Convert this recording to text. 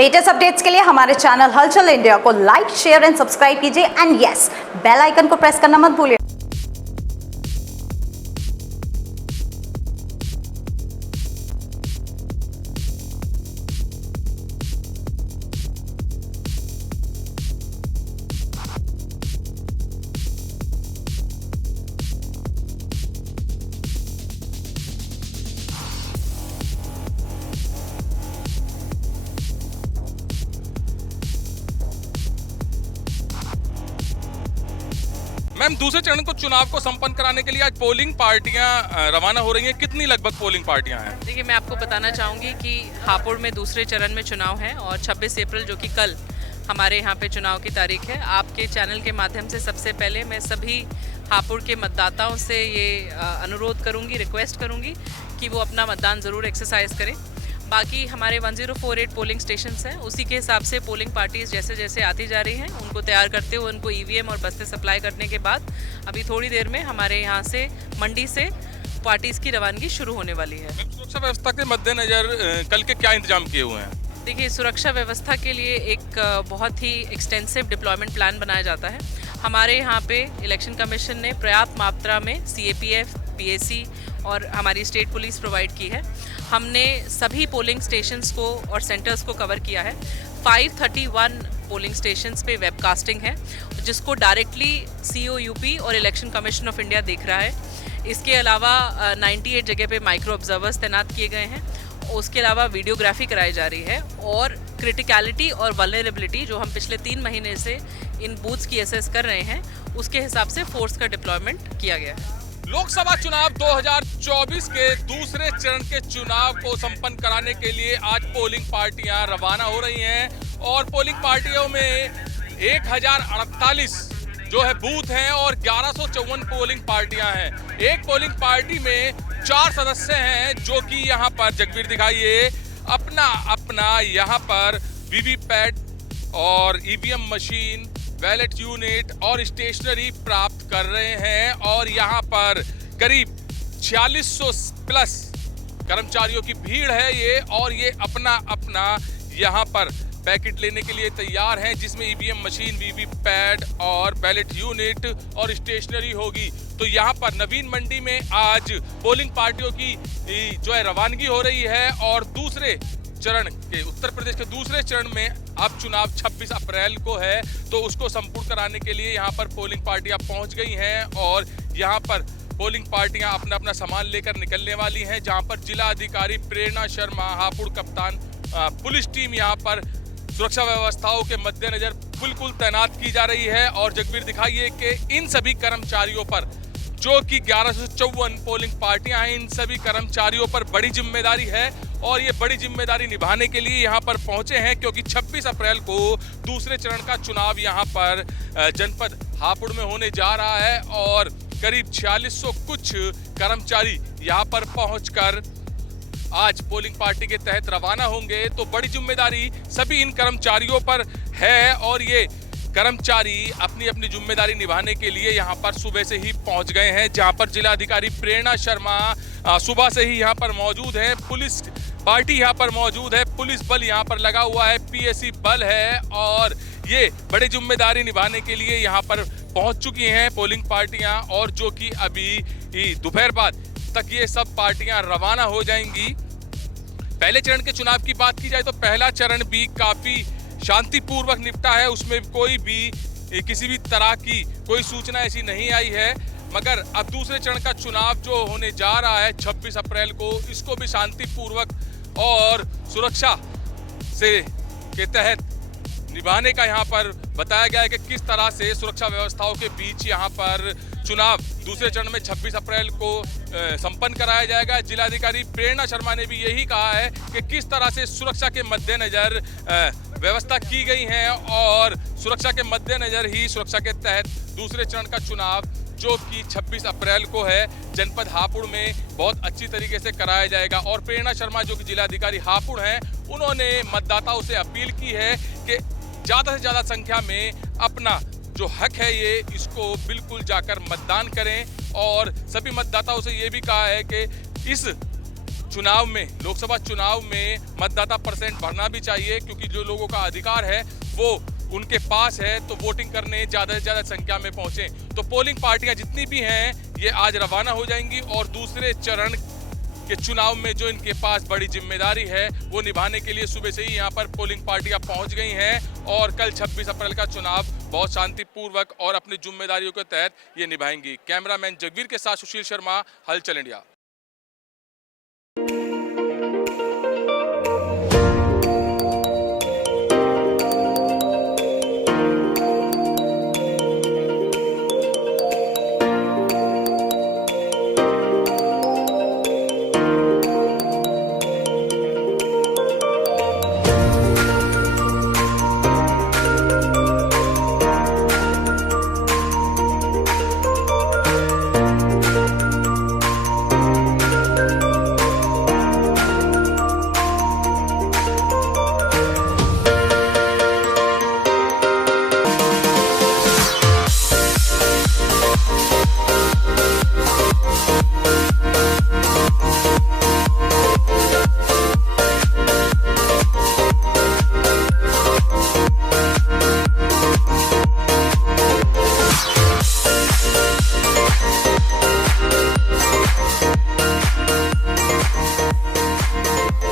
Latest updates के लिए हमारे चैनल हलचल इंडिया को लाइक, शेयर एंड सब्सक्राइब कीजिए एंड यस, बेल आइकन को प्रेस करना मत भूलिए। मैम, दूसरे चरण को चुनाव को संपन्न कराने के लिए आज पोलिंग पार्टियां रवाना हो रही हैं। कितनी लगभग पोलिंग पार्टियां हैं? देखिए, मैं आपको बताना चाहूँगी कि हापुड़ में दूसरे चरण में चुनाव है और 26 अप्रैल जो कि कल हमारे यहाँ पे चुनाव की तारीख है। आपके चैनल के माध्यम से सबसे पहले मैं सभी हापुड़ के मतदाताओं से ये अनुरोध करूँगी, रिक्वेस्ट करूँगी कि वो अपना मतदान ज़रूर एक्सरसाइज करें। बाकी हमारे 1048 पोलिंग स्टेशंस हैं, उसी के हिसाब से पोलिंग पार्टीज जैसे जैसे आती जा रही हैं उनको तैयार करते हुए उनको ईवीएम और बस्ते सप्लाई करने के बाद अभी थोड़ी देर में हमारे यहाँ से मंडी से पार्टीज की रवानगी शुरू होने वाली है। सुरक्षा व्यवस्था के मद्देनजर कल के क्या इंतजाम किए हुए हैं? देखिए, सुरक्षा व्यवस्था के लिए एक बहुत ही एक्सटेंसिव डिप्लॉयमेंट प्लान बनाया जाता है। हमारे यहाँ पे इलेक्शन कमीशन ने पर्याप्त मात्रा में सीएपीएफ, पीएसी और हमारी स्टेट पुलिस प्रोवाइड की है। हमने सभी पोलिंग स्टेशंस को और सेंटर्स को कवर किया है। 531 पोलिंग स्टेशंस पे वेबकास्टिंग है जिसको डायरेक्टली COUP और इलेक्शन कमीशन ऑफ इंडिया देख रहा है। इसके अलावा 98 जगह पे माइक्रो ऑब्जर्वर्स तैनात किए गए हैं। उसके अलावा वीडियोग्राफी कराई जा रही है और क्रिटिकलिटी और वल्नरेबिलिटी जो हम पिछले 3 महीने से इन बूथ्स की असेस कर रहे हैं उसके हिसाब से फोर्स का डिप्लॉयमेंट किया गया है। लोकसभा चुनाव 2024 के दूसरे चरण के चुनाव को संपन्न कराने के लिए आज पोलिंग पार्टियां रवाना हो रही हैं और पोलिंग पार्टियों में 1048 जो है बूथ हैं और 1154 पोलिंग पार्टियां हैं। एक पोलिंग पार्टी में 4 सदस्य हैं जो कि यहाँ पर जगवीर दिखाइए अपना अपना यहाँ पर वीवीपैट और ईवीएम मशीन, बैलेट यूनिट और स्टेशनरी प्राप्त कर रहे हैं और यहाँ पर करीब 4600 प्लस कर्मचारियों की भीड़ है ये और ये अपना अपना यहाँ पर पैकेट लेने के लिए तैयार हैं जिसमें ईवीएम मशीन, वीवीपैट और बैलेट यूनिट और स्टेशनरी होगी। तो यहाँ पर नवीन मंडी में आज पोलिंग पार्टियों की जो है रवानगी हो रही है और दूसरे चरण के उत्तर प्रदेश के दूसरे चरण में अब चुनाव 26 अप्रैल को है तो उसको संपूर्ण कराने के लिए यहाँ पर पोलिंग पार्टियां पहुंच गई हैं और यहाँ पर पोलिंग पार्टियां अपना अपना सामान लेकर निकलने वाली हैं। जहां पर जिला अधिकारी प्रेरणा शर्मा, हापुड़ कप्तान पुलिस टीम यहाँ पर सुरक्षा व्यवस्थाओं के मद्देनजर बिल्कुल तैनात की जा रही है और जगवीर दिखाइए कि इन सभी कर्मचारियों पर जो कि 1154 पोलिंग पार्टियां हैं, इन सभी कर्मचारियों पर बड़ी जिम्मेदारी है और ये बड़ी जिम्मेदारी निभाने के लिए यहाँ पर पहुंचे हैं क्योंकि 26 अप्रैल को दूसरे चरण का चुनाव यहाँ पर जनपद हापुड़ में होने जा रहा है और करीब 4600 कुछ कर्मचारी यहाँ पर पहुंचकर आज पोलिंग पार्टी के तहत रवाना होंगे। तो बड़ी जिम्मेदारी सभी इन कर्मचारियों पर है और ये कर्मचारी अपनी अपनी जिम्मेदारी निभाने के लिए यहाँ पर सुबह से ही पहुँच गए हैं। जहाँ पर जिला अधिकारी प्रेरणा शर्मा सुबह से ही यहाँ पर मौजूद है, पुलिस पार्टी यहाँ पर मौजूद है, पुलिस बल यहाँ पर लगा हुआ है, पीएसी बल है और ये बड़ी जिम्मेदारी निभाने के लिए यहाँ पर पहुँच चुकी हैं पोलिंग पार्टियाँ और जो कि अभी दोपहर बाद तक ये सब पार्टियाँ रवाना हो जाएंगी। पहले चरण के चुनाव की बात की जाए तो पहला चरण भी काफ़ी शांतिपूर्वक निपटा है, उसमें कोई भी किसी भी तरह की कोई सूचना ऐसी नहीं आई है। मगर अब दूसरे चरण का चुनाव जो होने जा रहा है 26 अप्रैल को, इसको भी शांतिपूर्वक और सुरक्षा से के तहत निभाने का यहाँ पर बताया गया है कि किस तरह से सुरक्षा व्यवस्थाओं के बीच यहाँ पर चुनाव दूसरे चरण में 26 अप्रैल को संपन्न कराया जाएगा। जिलाधिकारी प्रेरणा शर्मा ने भी यही कहा है कि किस तरह से सुरक्षा के मद्देनजर व्यवस्था की गई है और सुरक्षा के मद्देनजर ही सुरक्षा के तहत दूसरे चरण का चुनाव जो कि 26 अप्रैल को है जनपद हापुड़ में बहुत अच्छी तरीके से कराया जाएगा। और प्रेरणा शर्मा जो कि जिलाधिकारी हापुड़ हैं, उन्होंने मतदाताओं से अपील की है कि ज़्यादा से ज़्यादा संख्या में अपना जो हक है ये इसको बिल्कुल जाकर मतदान करें और सभी मतदाताओं से ये भी कहा है कि इस चुनाव में, लोकसभा चुनाव में मतदाता परसेंट भरना भी चाहिए, क्योंकि जो लोगों का अधिकार है वो उनके पास है, तो वोटिंग करने ज़्यादा से ज़्यादा संख्या में पहुंचे। तो पोलिंग पार्टियां जितनी भी हैं ये आज रवाना हो जाएंगी और दूसरे चरण के चुनाव में जो इनके पास बड़ी जिम्मेदारी है वो निभाने के लिए सुबह से ही यहाँ पर पोलिंग पार्टियां पहुंच गई हैं और कल 26 अप्रैल का चुनाव बहुत शांतिपूर्वक और अपनी जिम्मेदारियों के तहत ये निभाएंगी। कैमरामैन जगवीर के साथ सुशील शर्मा, हलचल इंडिया।